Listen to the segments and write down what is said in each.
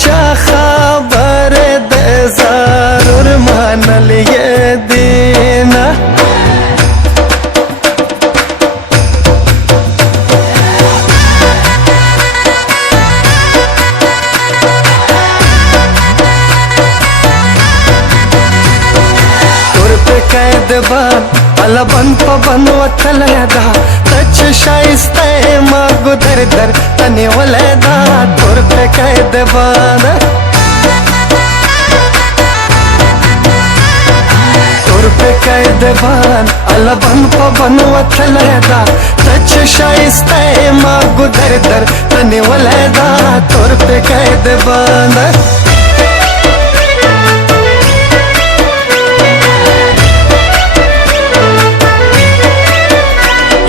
चा खबर दे जरूर मानल ये दीना। तुर पे कैद बान अला बन पवन वतलदा तच शाइस्ते मागु दर दर तनी वलदा। तुर पे कैद बान तुर पे कैद बान अला बन पवन वतलदा तच शाइस्ते मागु दर दर तनी वलदा। तुर पे कैद बान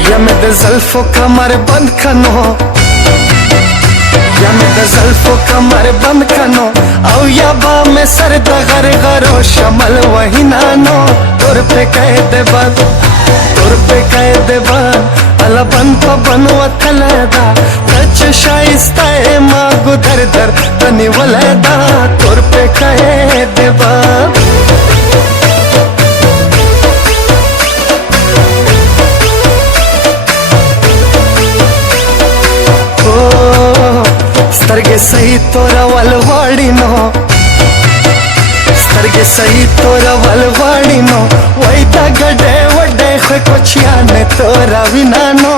यमद ज़ल्फ़ो कमर बंद कनो, यमद ज़ल्फ़ो कमर बंद कनो औ याबा में सर दगर गरो शमल वही नानो। तुर पे कैद बंद तुर पे कैद बंद अला बन पवन वतलदा तच शाइस्ता मागु दर दर तनी वलदा। तुर पे कैद बंद स्तर्गे सही तोरा वलवाड़ीनो, स्तर्गे सही तोरा वलवाड़ीनो वैदा गडे वडे खुचिया ने तोरा विनानो।